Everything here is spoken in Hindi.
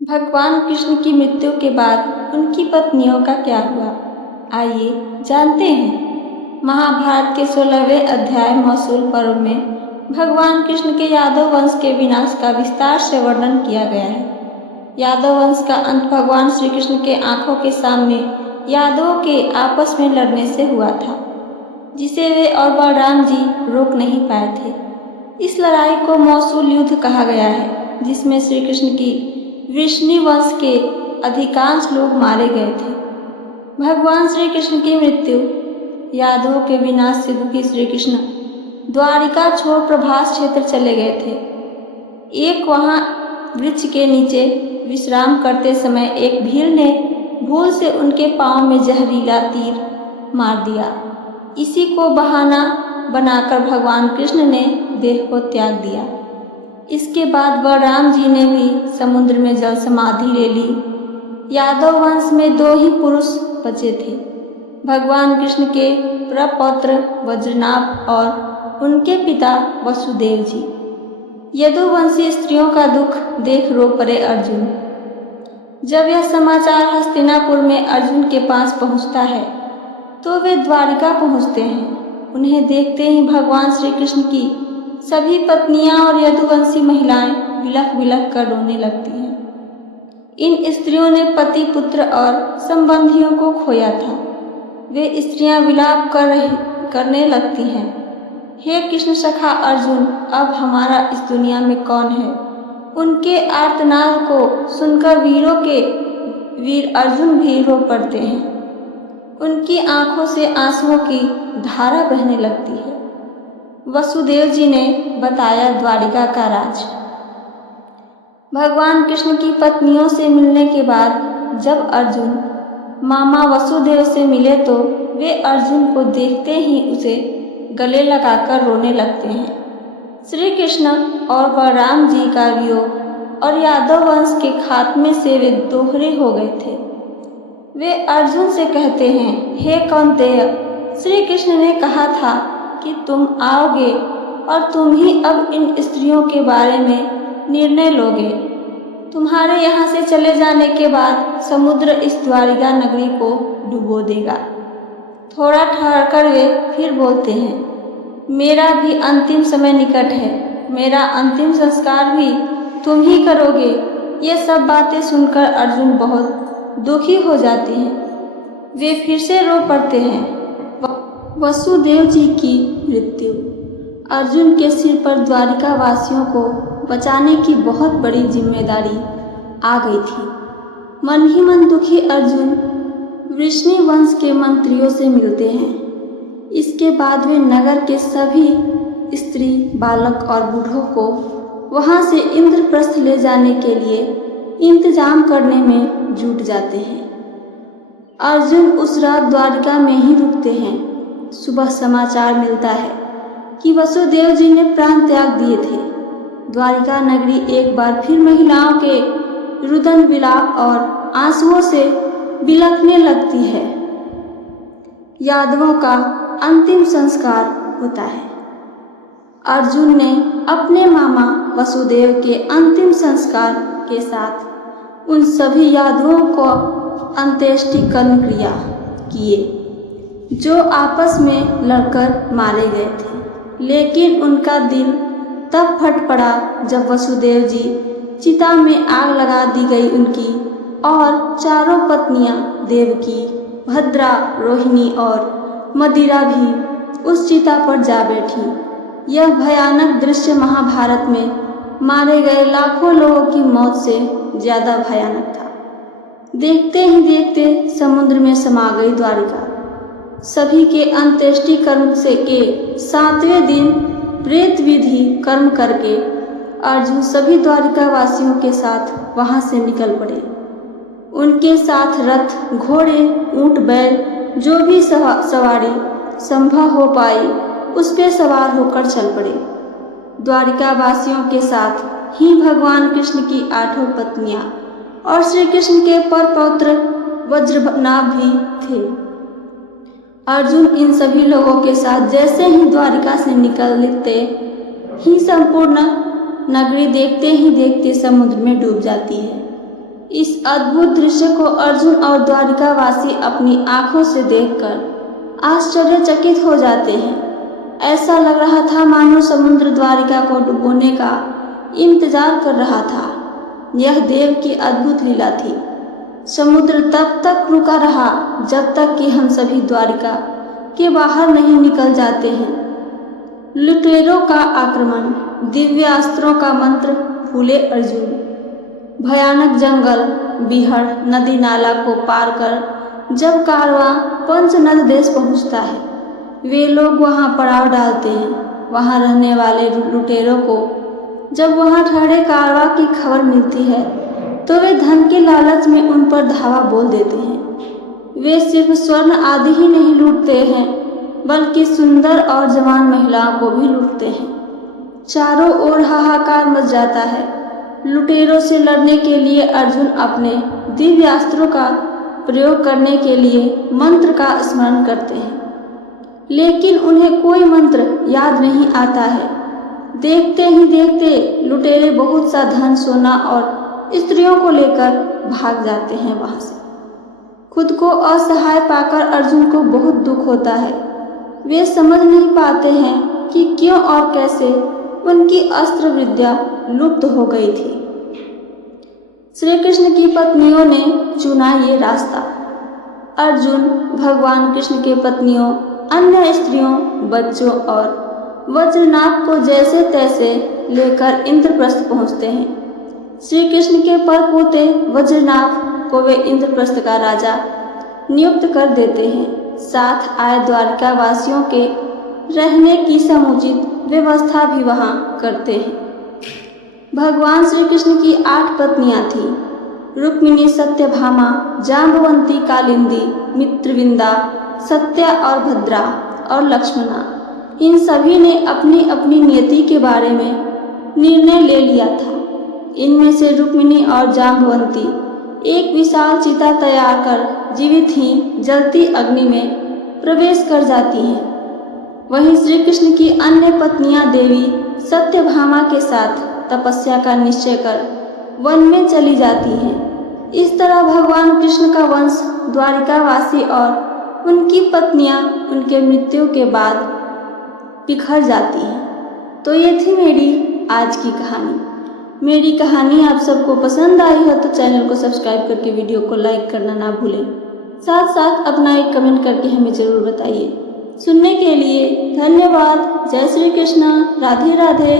भगवान कृष्ण की मृत्यु के बाद उनकी पत्नियों का क्या हुआ, आइए जानते हैं। महाभारत के 16वें अध्याय मौसूल पर्व में भगवान कृष्ण के यादव वंश के विनाश का विस्तार से वर्णन किया गया है। यादव वंश का अंत भगवान श्री कृष्ण के आंखों के सामने यादवों के आपस में लड़ने से हुआ था, जिसे वे और बलराम जी रोक नहीं पाए थे। इस लड़ाई को मौसूल युद्ध कहा गया है, जिसमें श्री कृष्ण की वृष्णि वंश के अधिकांश लोग मारे गए थे। भगवान श्री कृष्ण की मृत्यु, यादवों के विनाश से दुखी श्री कृष्ण द्वारिका छोड़ प्रभास क्षेत्र चले गए थे। एक वहां वृक्ष के नीचे विश्राम करते समय एक भीड़ ने भूल से उनके पांव में जहरीला तीर मार दिया। इसी को बहाना बनाकर भगवान कृष्ण ने देह को त्याग दिया। इसके बाद बलराम जी ने भी समुद्र में जल समाधि ले ली। यादव वंश में 2 ही पुरुष बचे थे, भगवान कृष्ण के प्रपौत्र वज्रनाभ और उनके पिता वसुदेव जी। यदुवंशी स्त्रियों का दुख देख रो पड़े अर्जुन। जब यह समाचार हस्तिनापुर में अर्जुन के पास पहुंचता है तो वे द्वारिका पहुंचते हैं। उन्हें देखते ही भगवान श्री कृष्ण की सभी पत्नियां और यदुवंशी महिलाएं बिलख बिलख कर रोने लगती हैं। इन स्त्रियों ने पति, पुत्र और संबंधियों को खोया था। वे स्त्रियां विलाप करने लगती हैं, हे कृष्ण सखा अर्जुन, अब हमारा इस दुनिया में कौन है। उनके आर्तनाद को सुनकर वीर अर्जुन भी रो पड़ते हैं। उनकी आंखों से आंसुओं की धारा बहने लगती है। वसुदेव जी ने बताया द्वारिका का राज। भगवान कृष्ण की पत्नियों से मिलने के बाद जब अर्जुन मामा वसुदेव से मिले तो वे अर्जुन को देखते ही उसे गले लगाकर रोने लगते हैं। श्री कृष्ण और बलराम जी का वियोग और यादव वंश के खात्मे से वे दोहरे हो गए थे। वे अर्जुन से कहते हैं, हे कौन्तेय, श्री कृष्ण ने कहा था कि तुम आओगे और तुम ही अब इन स्त्रियों के बारे में निर्णय लोगे। तुम्हारे यहाँ से चले जाने के बाद समुद्र इस द्वारिका नगरी को डुबो देगा। थोड़ा ठहरकर वे फिर बोलते हैं, मेरा भी अंतिम समय निकट है, मेरा अंतिम संस्कार भी तुम ही करोगे। ये सब बातें सुनकर अर्जुन बहुत दुखी हो जाते हैं। वे फिर से रो पड़ते हैं। वसुदेव जी की मृत्यु। अर्जुन के सिर पर द्वारिका वासियों को बचाने की बहुत बड़ी जिम्मेदारी आ गई थी। मन ही मन दुखी अर्जुन वृष्णि वंश के मंत्रियों से मिलते हैं। इसके बाद वे नगर के सभी स्त्री, बालक और बूढ़ों को वहां से इंद्रप्रस्थ ले जाने के लिए इंतजाम करने में जुट जाते हैं। अर्जुन उस रात द्वारिका में ही रुकते हैं। सुबह समाचार मिलता है कि वसुदेव जी ने प्राण त्याग दिए थे। द्वारिका नगरी एक बार फिर महिलाओं के रुदन, विलाप और आंसुओं से बिलखने लगती है। यादवों का अंतिम संस्कार होता है। अर्जुन ने अपने मामा वसुदेव के अंतिम संस्कार के साथ उन सभी यादवों को अंत्येष्टि कर्म क्रिया किए जो आपस में लड़कर मारे गए थे। लेकिन उनका दिल तब फट पड़ा जब वसुदेव जी चिता में आग लगा दी गई उनकी और चारों पत्नियां देवकी, भद्रा, रोहिणी और मदिरा भी उस चिता पर जा बैठी। यह भयानक दृश्य महाभारत में मारे गए लाखों लोगों की मौत से ज्यादा भयानक था। देखते ही देखते समुद्र में समा गई द्वारिका। सभी के अंत्येष्टि कर्म से के 7वें दिन प्रेत विधि कर्म करके अर्जुन सभी द्वारिका वासियों के साथ वहां से निकल पड़े। उनके साथ रथ, घोड़े, ऊंट, बैल, जो भी सवारी संभव हो पाई उस पे सवार होकर चल पड़े। द्वारिका वासियों के साथ ही भगवान कृष्ण की 8 पत्नियां और श्री कृष्ण के परपौत्र वज्रनाभ भी थे। अर्जुन इन सभी लोगों के साथ जैसे ही द्वारिका से निकलते ही संपूर्ण नगरी देखते ही देखते समुद्र में डूब जाती है। इस अद्भुत दृश्य को अर्जुन और द्वारिकावासी अपनी आंखों से देखकर आश्चर्यचकित हो जाते हैं। ऐसा लग रहा था मानो समुद्र द्वारिका को डुबोने का इंतजार कर रहा था। यह देव की अद्भुत लीला थी। समुद्र तब तक रुका रहा जब तक कि हम सभी द्वारिका के बाहर नहीं निकल जाते हैं। लुटेरों का आक्रमण, दिव्य अस्त्रों का मंत्र, फूले अर्जुन, भयानक जंगल, बीहड़, नदी नाला को पार कर जब कारवां पंचनद देश पहुंचता है, वे लोग वहां पड़ाव डालते हैं। वहां रहने वाले लुटेरों को जब वहां ठहरे कारवां की खबर मिलती है तो वे धन के लालच में उन पर धावा बोल देते हैं। वे सिर्फ स्वर्ण आदि ही नहीं लूटते हैं बल्कि सुंदर और जवान महिलाओं को भी लूटते हैं। चारों ओर हाहाकार मच जाता है। लुटेरों से लड़ने के लिए अर्जुन अपने दिव्य अस्त्रों का प्रयोग करने के लिए मंत्र का स्मरण करते हैं, लेकिन उन्हें कोई मंत्र याद नहीं आता है। देखते ही देखते लुटेरे बहुत सा धन, सोना और स्त्रियों को लेकर भाग जाते हैं वहां से। खुद को असहाय पाकर अर्जुन को बहुत दुख होता है। वे समझ नहीं पाते हैं कि क्यों और कैसे उनकी अस्त्र विद्या लुप्त हो गई थी। श्री कृष्ण की पत्नियों ने चुना ये रास्ता। अर्जुन भगवान कृष्ण के पत्नियों, अन्य स्त्रियों, बच्चों और वज्रनाभ को जैसे तैसे लेकर इंद्रप्रस्थ पहुंचते हैं। श्री कृष्ण के परपोते वज्रनाभ को वे इंद्रप्रस्थ का राजा नियुक्त कर देते हैं। साथ आए द्वारिका वासियों के रहने की समुचित व्यवस्था भी वहां करते हैं। भगवान श्री कृष्ण की 8 पत्नियां थीं। रुक्मिणी, सत्यभामा, जांबवंती, कालिंदी, मित्रविंदा, सत्या और भद्रा और लक्ष्मणा। इन सभी ने अपनी अपनी नियति के बारे में निर्णय ले लिया था। इनमें से रुक्मिणी और जांबवंती एक विशाल चिता तैयार कर जीवित ही जलती अग्नि में प्रवेश कर जाती हैं। वहीं श्री कृष्ण की अन्य पत्नियां देवी सत्यभामा के साथ तपस्या का निश्चय कर वन में चली जाती हैं। इस तरह भगवान कृष्ण का वंश द्वारिकावासी और उनकी पत्नियां उनके मृत्यु के बाद बिखर जाती हैं। तो ये थी मेरी आज की कहानी। मेरी कहानी आप सबको पसंद आई हो तो चैनल को सब्सक्राइब करके वीडियो को लाइक करना ना भूलें। साथ साथ अपना एक कमेंट करके हमें ज़रूर बताइए। सुनने के लिए धन्यवाद। जय श्री कृष्ण। राधे राधे।